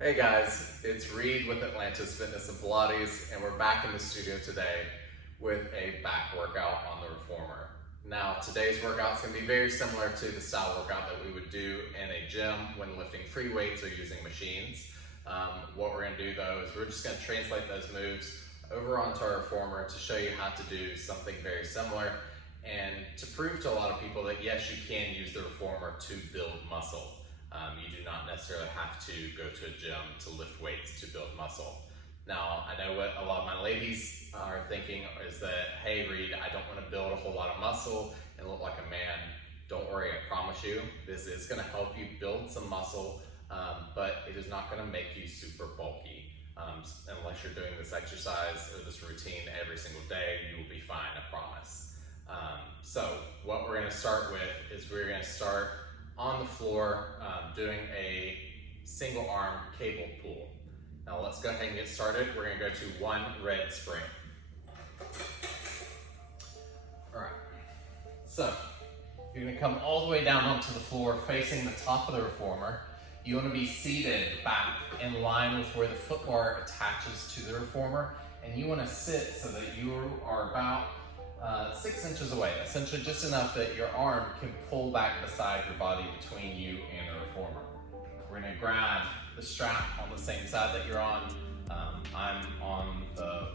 Hey guys, it's Reed with Atlantis Fitness and Pilates, and we're back in the studio today with a back workout on the reformer. Now, today's workout is going to be very similar to the style workout that we would do in a gym when lifting free weights or using machines. What we're going to do though is we're just going to translate those moves over onto our reformer to show you how to do something very similar and to prove to a lot of people that yes, you can use the reformer to build muscle. You do not necessarily have to go to a gym to lift weights to build muscle. Now, I know what a lot of my ladies are thinking is that, hey Reed, I don't want to build a whole lot of muscle and look like a man. Don't worry, I promise you, this is going to help you build some muscle, but it is not going to make you super bulky. Unless you're doing this exercise or this routine every single day, you will be fine, I promise. So what we're going to start with is we're going to start on the floor doing a single arm cable pull. Now let's go ahead and get started. We're going to go to one red spring. All right, so you're going to come all the way down onto the floor facing the top of the reformer. You want to be seated back in line with where the foot bar attaches to the reformer, and you want to sit so that you are about 6 inches away, essentially just enough that your arm can pull back beside your body between you and the reformer. We're going to grab the strap on the same side that you're on. I'm on the,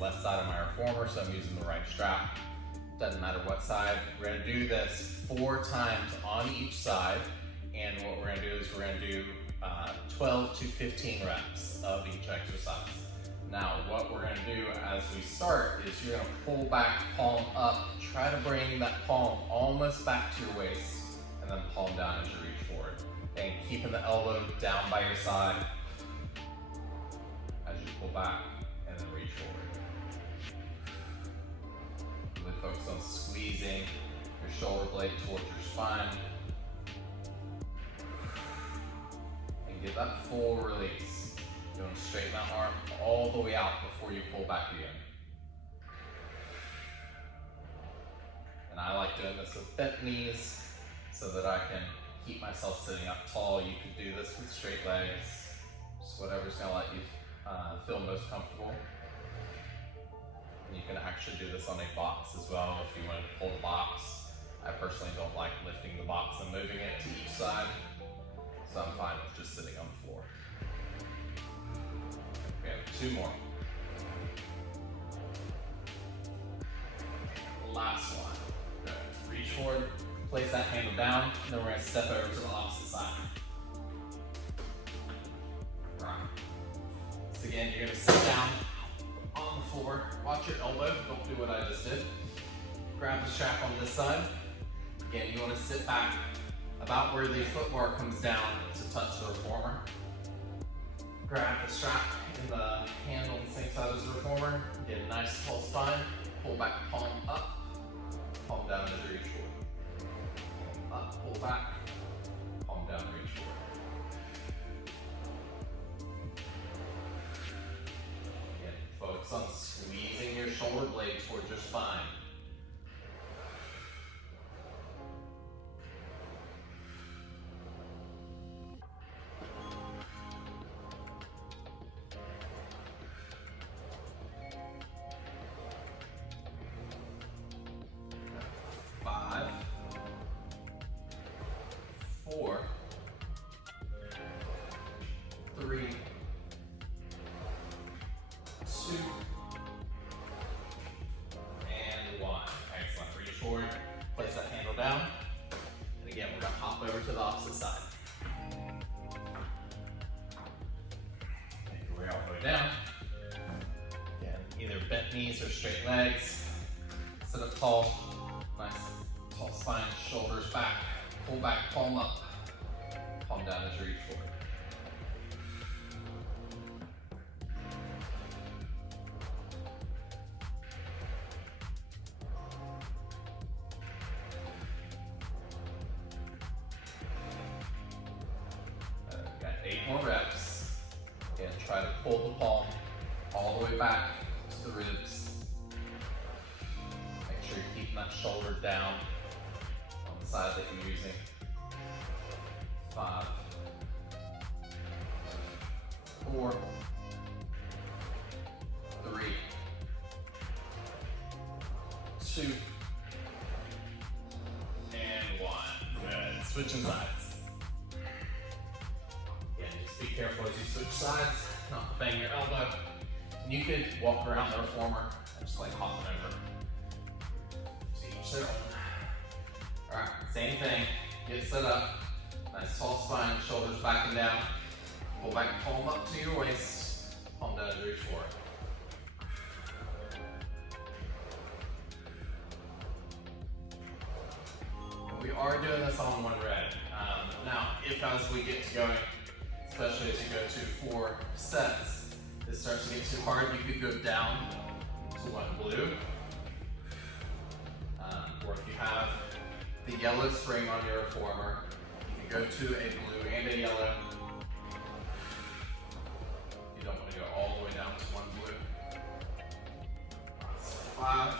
left side of my reformer, so I'm using the right strap. Doesn't matter what side. We're going to do this 4 times on each side, and what we're going to do is we're going to do 12 to 15 reps of each exercise. Now, what we're going to do as we start is you're going to pull back, palm up, try to bring that palm almost back to your waist, and then palm down as you reach forward. And keeping the elbow down by your side as you pull back and then reach forward. Really focus on squeezing your shoulder blade towards your spine. And get that full release. You want to straighten that arm all the way out before you pull back again. And I like doing this with bent knees so that I can keep myself sitting up tall. You could do this with straight legs, just whatever's going to let you feel most comfortable. And you can actually do this on a box as well if you wanted to pull the box. I personally don't like lifting the box and moving it to each side, so I'm fine with just sitting on the floor. We have 2 more. Last one. Good. Reach forward, place that handle down, and then we're going to step over to the opposite side. All right. So again, you're going to sit down on the floor. Watch your elbow. Don't do what I just did. Grab the strap on this side. Again, you want to sit back about where the foot bar comes down to touch the reformer. Grab the strap in the hand on the same side as the reformer. Get a nice tall spine. Pull back, palm up, palm down as you reach forward. Up, pull back, palm down, reach forward. Again, focus on squeezing your shoulder blade towards your spine. Four, 3, 2, and 1. Excellent. Reach forward, place that handle down. And again, we're going to hop over to the opposite side. Take your elbow down. Again, either bent knees or straight legs. Sit up tall. Nice tall spine, shoulders back. Pull back, palm up, palm down as you reach forward. Got 8 more reps. Again, try to pull the palm all the way back to the ribs. Make sure you're keeping that shoulder down on the side that you're using. 5, 4, 3, 2, and 1. Good. Switching sides. Again, just be careful as you switch sides, not bang your elbow. And you could walk around the reformer and just like hop it over. To each their own. Alright, same thing. Get set up. Nice tall spine, shoulders back and down. Pull back, palm up to your waist. Palm down to reach forward. We are doing this on one red. Now, if as we get to going, especially as you go to 4 sets, this starts to get too hard, you could go down to 1 blue. Or if you have the yellow spring on your reformer, you can go to a blue and a yellow. You don't want to go all the way down to 1 blue. So 5,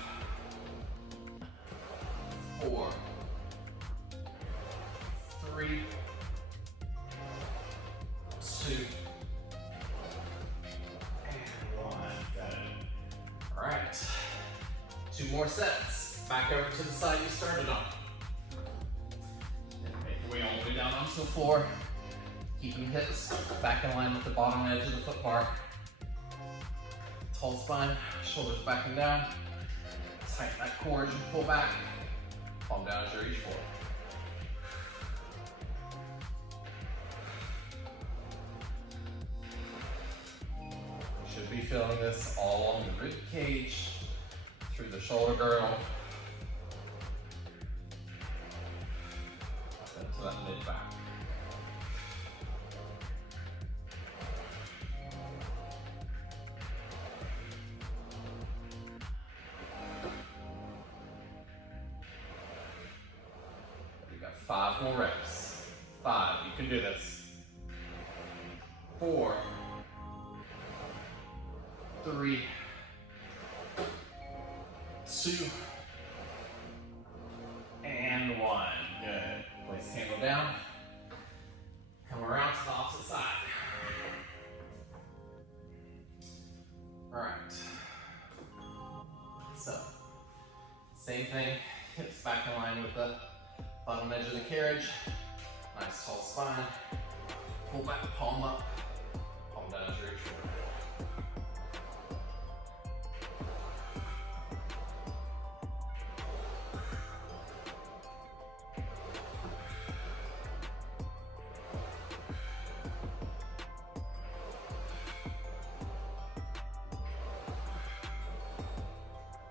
4, 3, 2, and 1. Got it. All right. 2 more sets. Back over to the side you started on. And make your way all the way down onto the floor. Keeping hips back in line with the bottom edge of the foot bar. Tall spine, shoulders back and down. Tighten that core as you pull back. Palm down as you reach forward. You should be feeling this all along the rib cage, through the shoulder girdle, up into that mid back. You got 5 more reps. 5, you can do this. 4, 3, 2, and 1. Good. Place the handle down. Come around to the opposite side. All right. So, same thing. Hips back in line with the bottom edge of the carriage. Nice tall spine. Pull back, palm up. Palm down as you reach forward.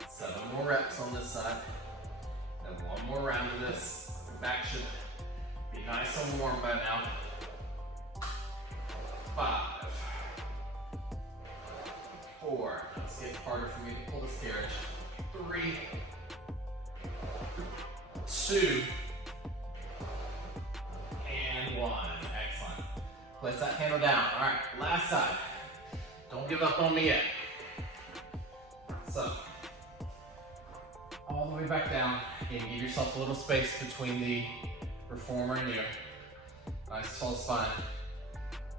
7 more reps on this side. Then 1 more round of this. Your back should be nice and warm by now. 5, 4. Now it's getting harder for me to pull this carriage. 3, 2, and 1. Excellent. Place that handle down. All right, last side. Don't give up on me yet. So, all the way back down. Again, give yourself a little space between the reformer and you. Nice tall spine.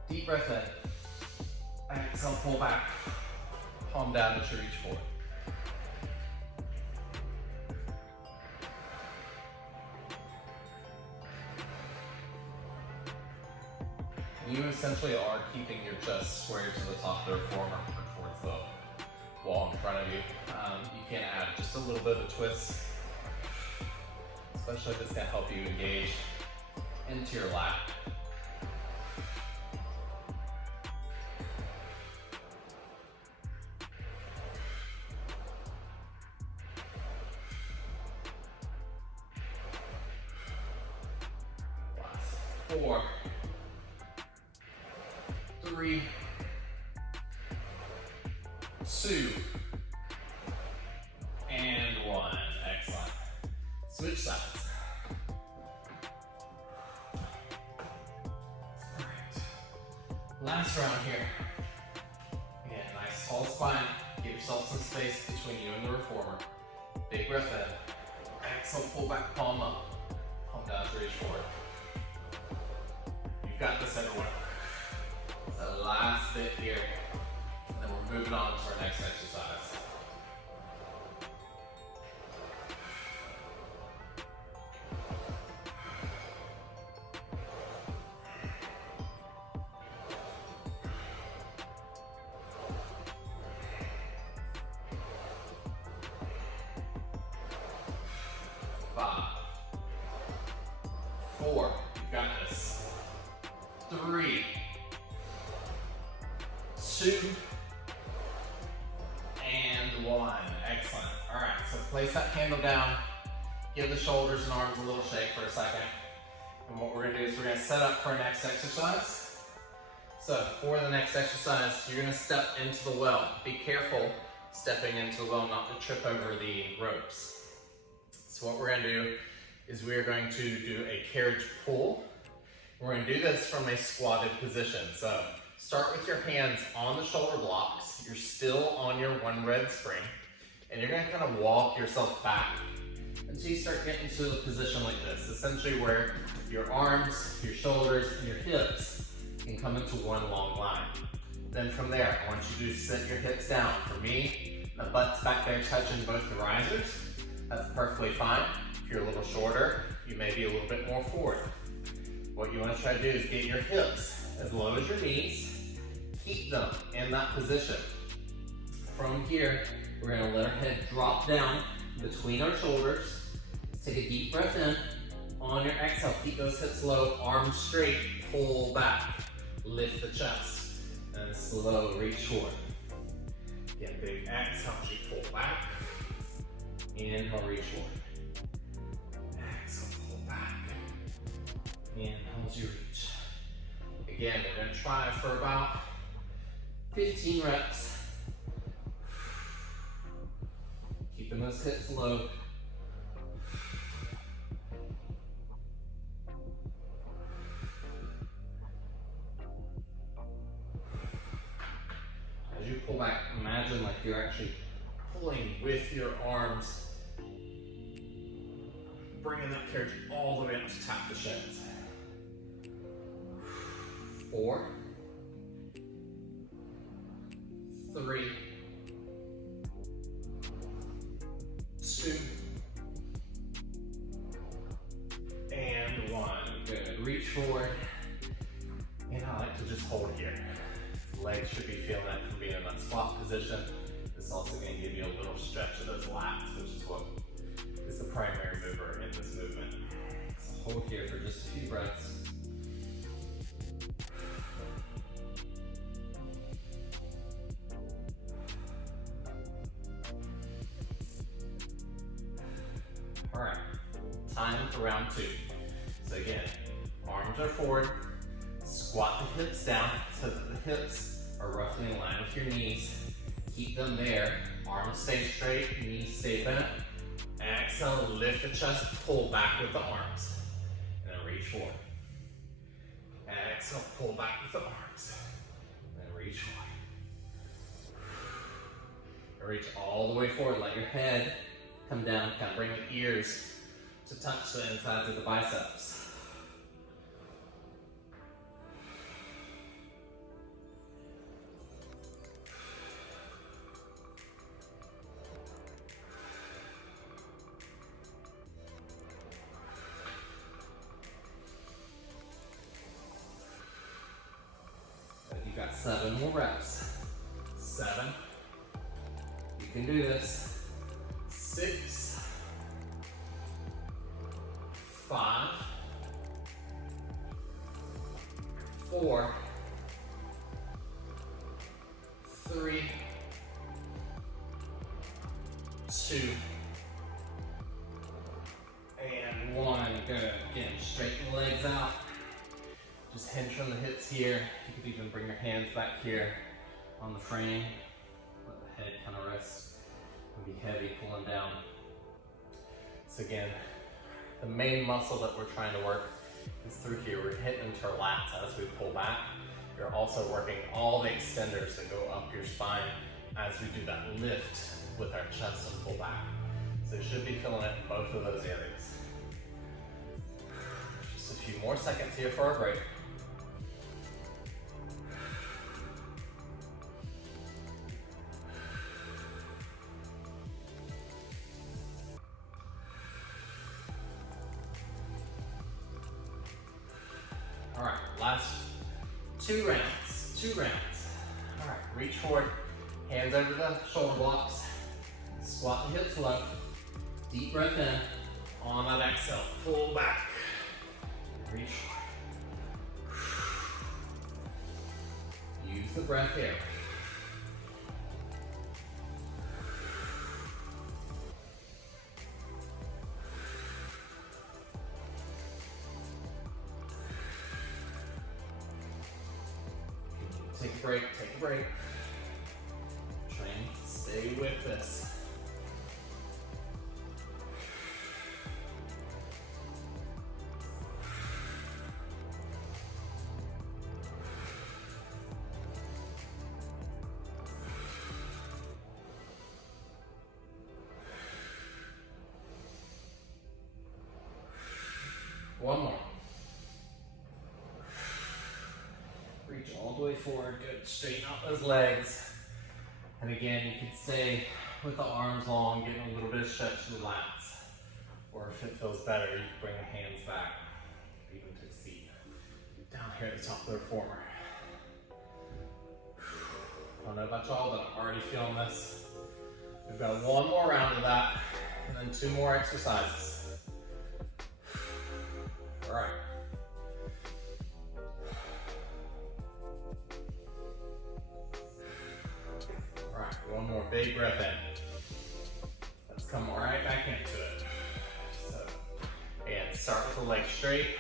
Deep breath in. Exhale, pull back. Palm down as you reach forward. You essentially are keeping your chest square to the top of the reformer or towards the wall in front of you. You can add just a little bit of a twist, especially if it's going to help you engage into your lat. Last 4, 3, 2, and 1. Excellent. Switch sides. All right. Last round here. Again, nice tall spine. Give yourself some space between you and the reformer. Big breath in. Exhale, pull back, palm up. Palm down to reach forward. You've got this, everyone. So last bit here, and then we're moving on to our next exercise. Five, four, you got this. 3, 2, and 1. Excellent. All right, so place that handle down. Give the shoulders and arms a little shake for a second. And what we're gonna do is we're gonna set up for our next exercise. So for the next exercise, you're gonna step into the well. Be careful stepping into the well not to trip over the ropes. So what we're gonna do is we are going to do a carriage pull. We're gonna do this from a squatted position. So start with your hands on the shoulder blocks. You're still on your one red spring. And you're gonna kind of walk yourself back until you start getting to a position like this, essentially where your arms, your shoulders, and your hips can come into one long line. Then from there, I want you to set your hips down. For me, the butt's back there touching both the risers. That's perfectly fine. If you're a little shorter, you may be a little bit more forward. What you want to try to do is get your hips as low as your knees. Keep them in that position. From here, we're going to let our head drop down between our shoulders. Take a deep breath in. On your exhale, keep those hips low, arms straight, pull back. Lift the chest, and slow reach forward. Again, big exhale as you pull back. Inhale, reach forward. Exhale, pull back. Inhale as you reach. Again, we're going to try for about 15 reps. Keeping those hips low. As you pull back, imagine like you're actually pulling with your arms, bringing that carriage all the way up to tap the shins. 4, 3, 2, and 1. Good. Reach forward. And I like to just hold here. Legs should be feeling that from being in that squat position. This is also going to give you a little stretch of those lats, which is what is the primary mover in this movement. So hold here for just a few breaths. All right, time for round 2. So again, arms are forward, squat the hips down so that the hips are roughly in line with your knees. Keep them there, arms stay straight, knees stay bent. Exhale, lift the chest, pull back with the arms, and then reach forward. Exhale, pull back with the arms, and then reach forward. And reach all the way forward, let your head come down, kind of bring the ears to touch the insides of the biceps. You got 7 more reps. 7. You can do this. 6, 5, 4, 3, 2, and 1. Good. Again, straighten the legs out. Just hinge from the hips here. You could even bring your hands back here on the frame. Let the head kind of rest. Be heavy pulling down. So again, the main muscle that we're trying to work is through here. We're hitting into our lats as we pull back. You're also working all the extenders that go up your spine as we do that lift with our chest and pull back. So you should be feeling it in both of those areas. Just a few more seconds here for our break. last 2 rounds. All right, reach forward, hands over the shoulder blocks, squat the hips low, deep breath in, on that exhale, pull back, reach forward. Use the breath here. Take a break, take a break. Try and stay with this. One more. Reach all the way forward, good. Straighten out those legs. And again, you can stay with the arms long, getting a little bit of stretch to the lats. Or if it feels better, you can bring the hands back, even to the seat. Down here at the top of the reformer. I don't know about y'all, but I'm already feeling this. We've got one more round of that, and then 2 more exercises. All right. All right, one more big breath in. Let's come right back into it. So, and start with the legs straight.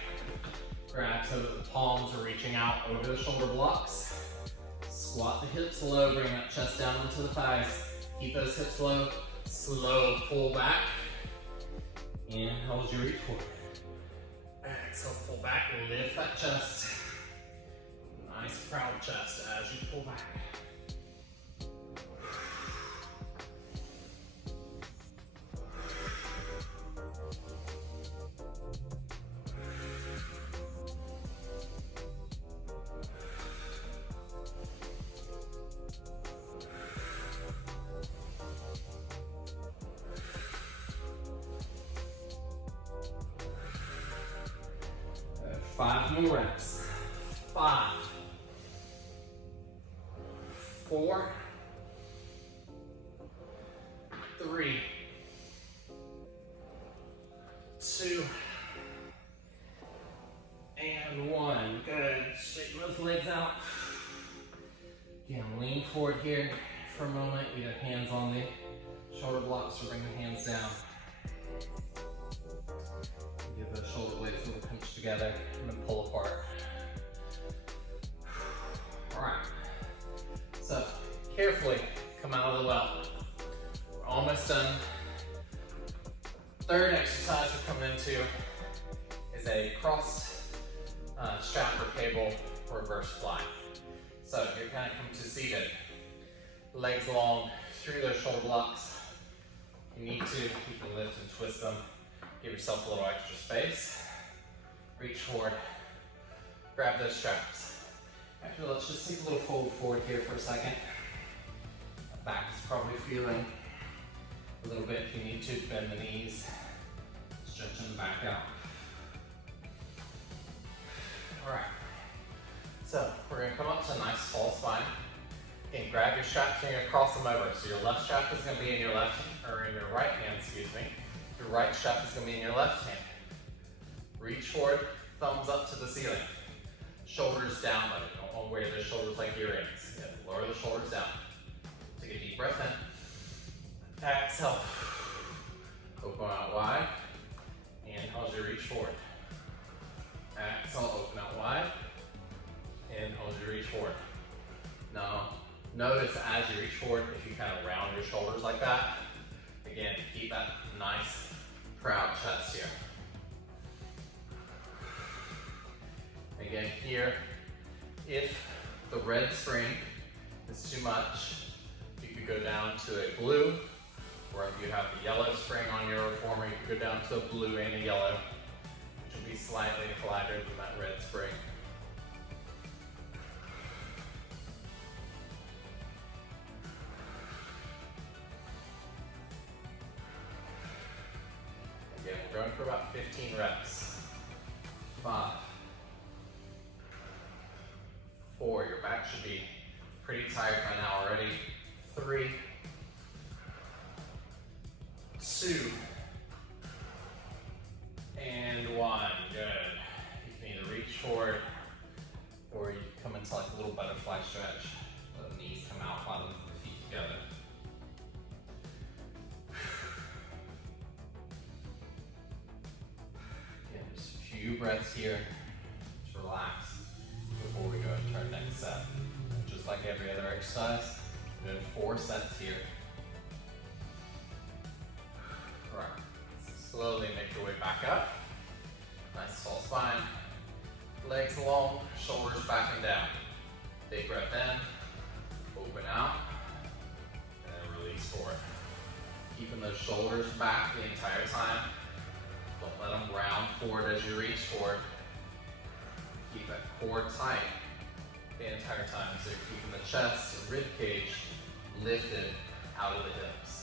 Grab so that the palms are reaching out over the shoulder blocks. Squat the hips low, bring that chest down into the thighs. Keep those hips low. Slow pull back. Inhale as you reach forward. Exhale, pull back, lift that chest. Nice proud chest as you pull back. 5 more reps. 5, 4, 3, 2, and 1. Good. Straighten those legs out. Again, lean forward here for a moment. Either hands on the shoulder blocks or bring the hands down. Give those shoulder blades a little pinch together and then pull apart. All right. So carefully come out of the well. We're almost done. Third exercise we're coming into is a cross strap or cable reverse fly. So you're kind of coming to seated, legs long through those shoulder blocks. If you need to, you can lift and twist them. Give yourself a little extra space. Reach forward, grab those straps. Actually, let's just take a little fold forward here for a second. Back is probably feeling a little bit. If you need to, bend the knees, stretch them back out. All right, so we're gonna come up to a nice tall spine. Again, grab your straps and you're gonna cross them over. So your left strap is gonna be in your left, or in your right hand, excuse me. Your right strap is going to be in your left hand. Reach forward, thumbs up to the ceiling. Shoulders down, but you don't want to wear those shoulders like earrings. You have to lower the shoulders down. Take a deep breath in. Exhale. Open out wide. Inhale as you reach forward. Exhale, open out wide. Inhale as you reach forward. Now, notice as you reach forward, if you kind of round your shoulders like that, again, keep that nice proud chest here. Again, here, if the red spring is too much, you could go down to a blue, or if you have the yellow spring on your reformer, you could go down to a blue and a yellow, which will be slightly lighter than that red spring. Again, we're going for about 15 reps. 5, 4. Your back should be pretty tired by now already. 3, 2, and 1. Good. You can either reach forward or you can come into like a little butterfly stretch. Let the knees come out, bottom of the feet together. Again, just a few breaths here. Just relax before we go into our next set. Just like every other exercise, we're doing 4 sets here. All right. Slowly make your way back up. Nice tall spine. Legs long, shoulders back and down. Big breath in, open out, and then release forward. Keeping those shoulders back the entire time. Don't let them round forward as you reach forward. Keep that core tight the entire time. So you're keeping the chest and rib cage lifted out of the hips.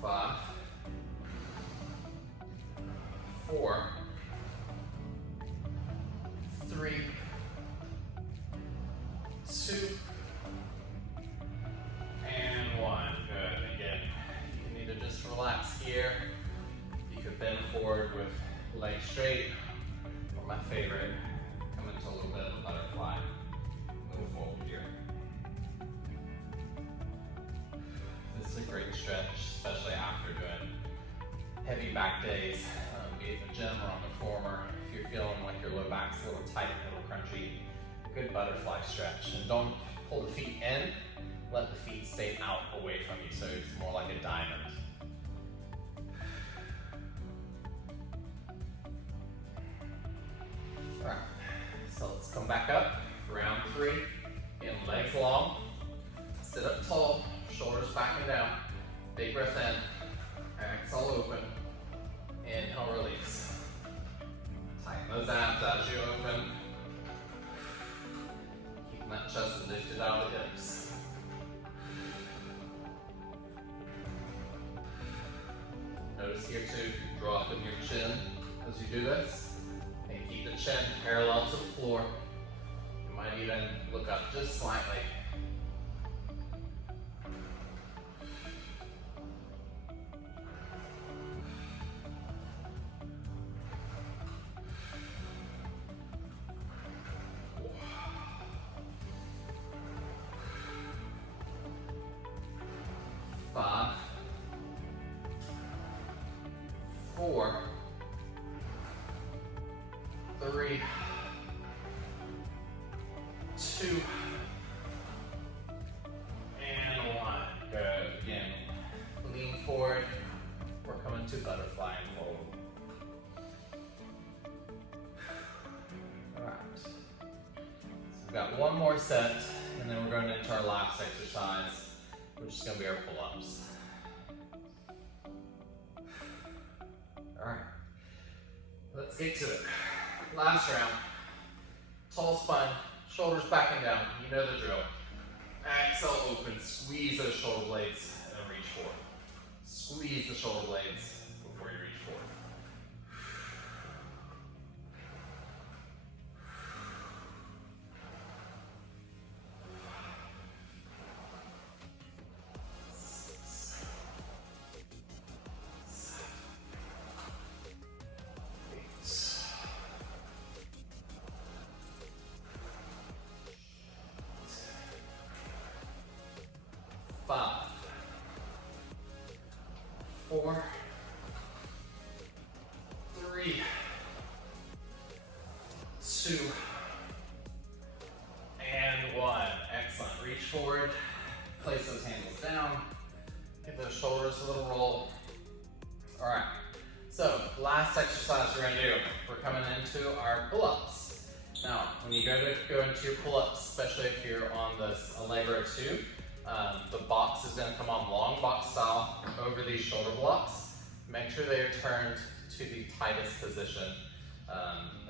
Five, 4, 3, 2, and 1. Good. Again, you can either just relax here. You could bend forward with legs straight, or my favorite, come into a little bit of a butterfly. Move forward here. This is a great stretch, especially after doing heavy back days, be it in the gym or on the reformer. If you're feeling like your low back's a little tight, a little crunchy, good butterfly stretch. And don't pull the feet in, let the feet stay out away from you so it's more like a diamond. All right, so let's come back up. Round 3, again, legs long, sit up tall, shoulders back and down. Big breath in, exhale open, inhale release. Tighten those abs as you open. Keeping that chest lifted out of the hips. Notice here too, if you draw up in your chin as you do this, and keep the chin parallel to the floor. You might even look up just slightly. Five, 4, 3, 2, and 1. Good. Again, lean forward. We're coming to butterfly and fold. All right. So we've got one more set, and then we're going into our last exercise, which is going to be our pull-ups. All right, let's get to it. Last round. Tall spine, shoulders back and down. You know the drill. Exhale, open. Squeeze those shoulder blades and then reach forward. Squeeze the shoulder blades before you reach forward. Five, 4, 3, 2, and 1. Excellent. Reach forward, place those handles down, give those shoulders a little roll. All right, so last exercise we're gonna do, we're coming into our pull-ups. Now, when you go into your pull-ups, especially if you're on this Allegro 2, the box is going to come on long box style over these shoulder blocks. Make sure they are turned to the tightest position.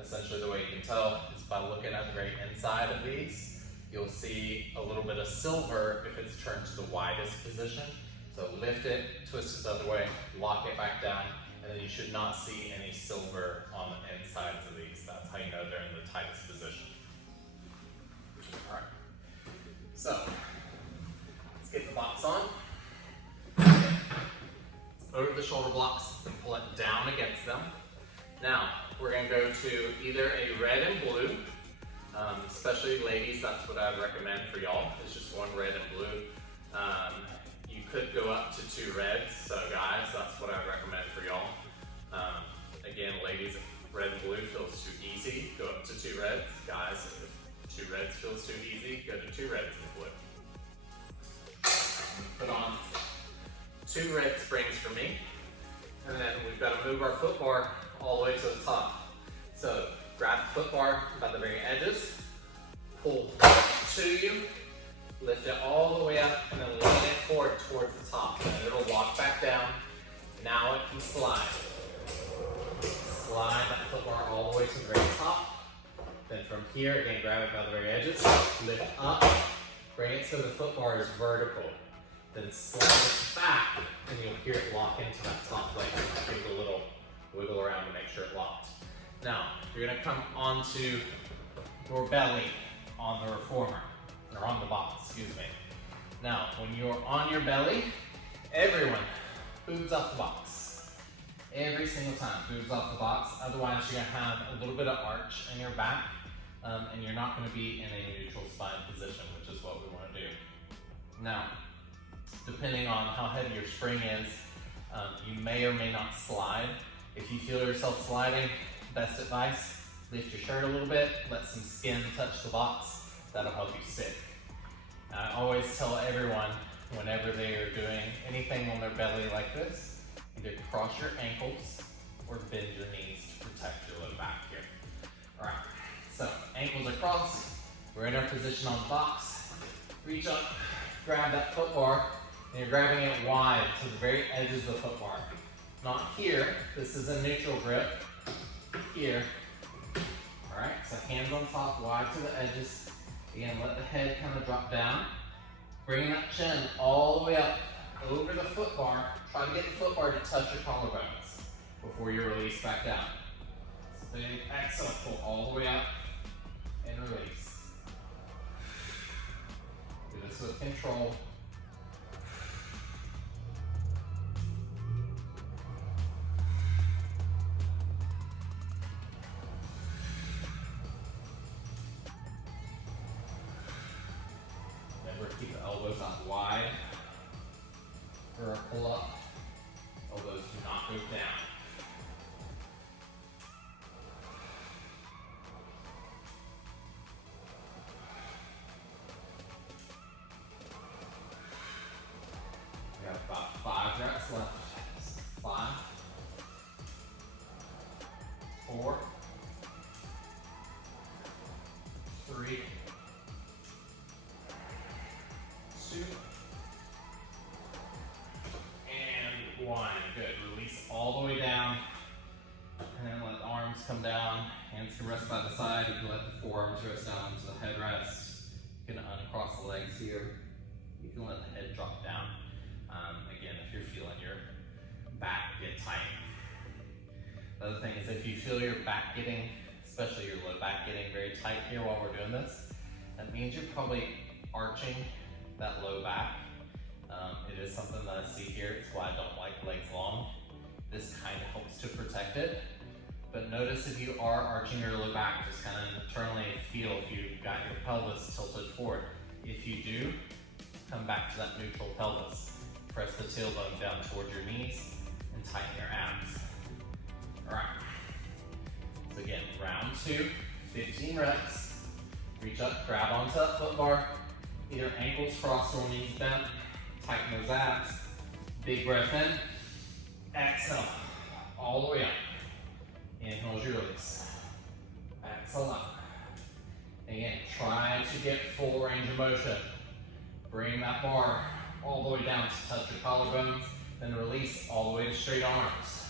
Essentially, the way you can tell is just by looking at the very inside of these, you'll see a little bit of silver if it's turned to the widest position. So lift it, twist it the other way, lock it back down, and then you should not see any silver on the insides of these. That's how you know they're in the tightest position. All right, so let's get the box on. Over the shoulder blocks and pull it down against them. Now, we're going to go to either a red and blue, especially ladies, that's what I would recommend for y'all, is just one red and blue. You could go up to 2 reds, so guys, that's what I would recommend for y'all. Again, ladies, if red and blue feels too easy, go up to 2 reds. Guys, if 2 reds feels too easy, go to 2 reds and blue. Put on 2 red springs for me, and then we've got to move our foot bar all the way to the top. So grab the foot bar by the very edges, pull to you, lift it all the way up, and then lean it forward towards the top. And it'll walk back down. Now it can slide. Slide that foot bar all the way to the very top. Then from here, again, grab it by the very edges, lift up, bring it so the foot bar is vertical. Then slide it back, and you'll hear it lock into that top leg. Give it a little wiggle around to make sure it locked. Now, you're gonna come onto your belly on the reformer, or on the box, excuse me. Now, when you're on your belly, everyone, boobs off the box. Every single time, boobs off the box. Otherwise, you're gonna have a little bit of arch in your back, and you're not gonna be in a neutral spine position, which is what we wanna do. Now, depending on how heavy your spring is, you may or may not slide. If you feel yourself sliding, best advice, lift your shirt a little bit, let some skin touch the box. That'll help you stick. I always tell everyone, whenever they are doing anything on their belly like this, either cross your ankles or bend your knees to protect your low back here. All right, so ankles are crossed. We're in our position on the box. Reach up, grab that foot bar, and you're grabbing it wide to the very edges of the foot bar. Not here, this is a neutral grip. Here. All right, so hands on top, wide to the edges. Again, let the head kind of drop down. Bring that chin all the way up over the foot bar. Try to get the foot bar to touch your collarbones before you release back down. So big exhale, pull all the way up and release. Do this with control. Keep the elbows out wide for a pull up. Elbows do not move down. We have about 5 reps left. 5, 4, 3, 2, and 1. Good. Release all the way down, and then let the arms come down. Hands can rest by the side. You can let the forearms rest down to the headrest. You can uncross the legs here. You can let the head drop down. Again, if you're feeling your back get tight. The other thing is if you feel your back getting, especially your low back getting very tight here while we're doing this, that means you're probably arching that low back. It is something that I see here. It's why I don't like legs long. This kind of helps to protect it. But notice if you are arching your low back, just kind of internally feel if you've got your pelvis tilted forward. If you do, come back to that neutral pelvis. Press the tailbone down towards your knees and tighten your abs. All right. So again, round 2, 15 reps. Reach up, grab onto that foot bar. Either ankles crossed or knees bent. Tighten those abs. Big breath in. Exhale. All the way up. Inhale as you release. Exhale up. Again, try to get full range of motion. Bring that bar all the way down to touch your collarbones. Then release all the way to straight arms.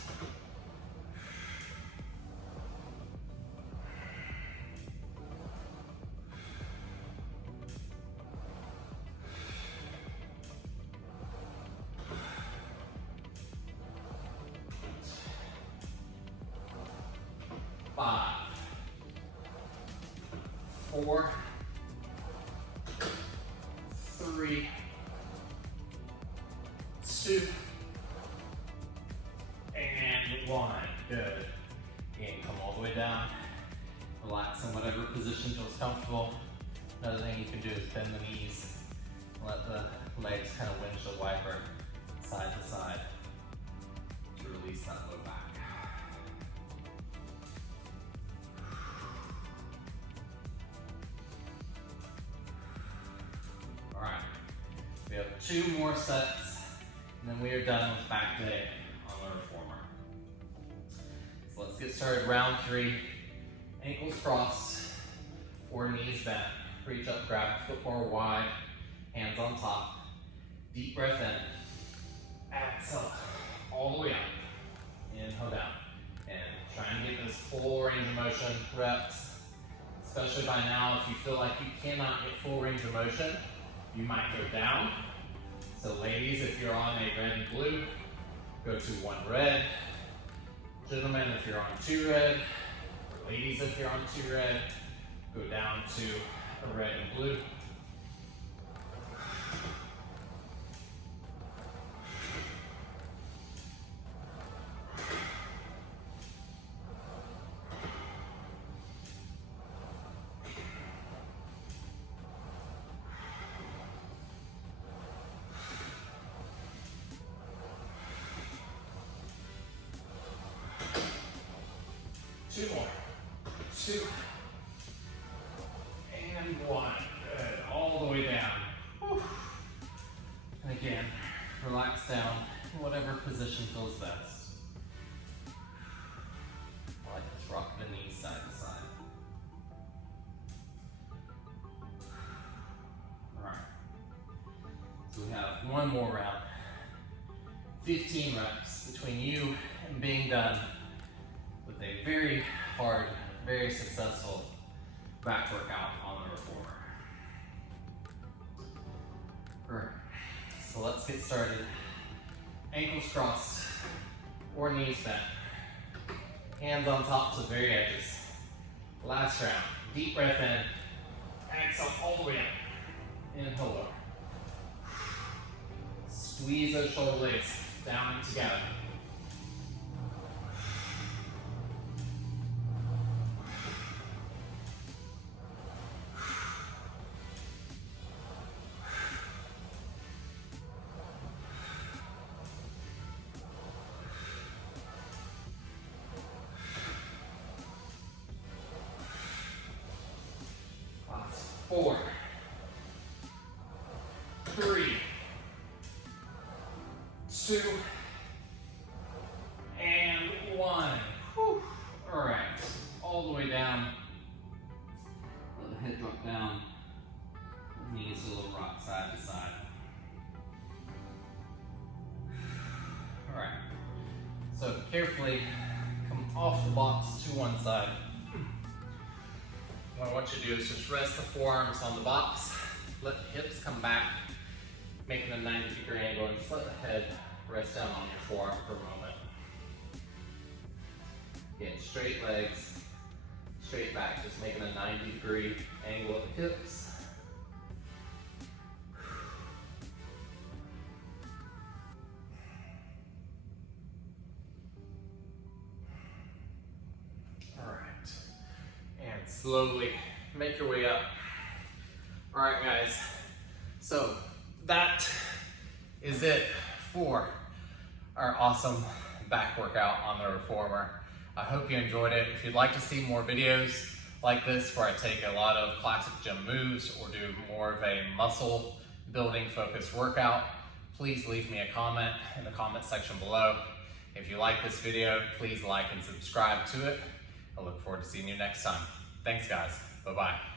4, 3, 2, and 1. Good. Again, come all the way down. Relax in whatever position feels comfortable. Another thing you can do is bend the knees. Let the legs kind of winch the wiper side to side to release that low back. All right, we have 2 more sets, and then we are done with back day on the reformer. So let's get started. Round 3, ankles crossed or knees bent. Reach up, grab foot bar wide, hands on top. Deep breath in. Exhale, all the way up. Inhale down. And try and get this full range of motion reps. Especially by now, if you feel like you cannot get full range of motion, you might go down. So ladies, if you're on a red and blue, go to 1 red. Gentlemen, if you're on 2 red. Or ladies, if you're on 2 red, go down to a red and blue. Two more. 2. And 1. Good. All the way down. Whew. And again, relax down in whatever position feels best. I like to rock the knees side to side. Alright. So we have 1 more round. 15 reps between you and being done with a very hard, very successful back workout on the reformer. Alright, so let's get started. Ankles crossed or knees bent. Hands on top to the very edges. Last round, deep breath in. Exhale all the way up. Inhale lower. Squeeze those shoulder blades down and together. Last 4, 3, 2, and 1. Whew. All right, all the way down. Let the head drop down. Knees a little rock side to side. All right, so carefully come off the box to one side. What I want you to do is just rest the forearms on the box, let the hips come back, making a 90-degree angle, and just let the head rest down on your forearm for a moment. Again, straight legs, straight back, just making a 90-degree angle at the hips. All right, and slowly make your way up. All right, guys, so that is it for our awesome back workout on the reformer. I hope you enjoyed it. If you'd like to see more videos like this where I take a lot of classic gym moves or do more of a muscle building focused workout, please leave me a comment in the comment section below. If you like this video, please like and subscribe to it. I look forward to seeing you next time. Thanks guys, bye-bye.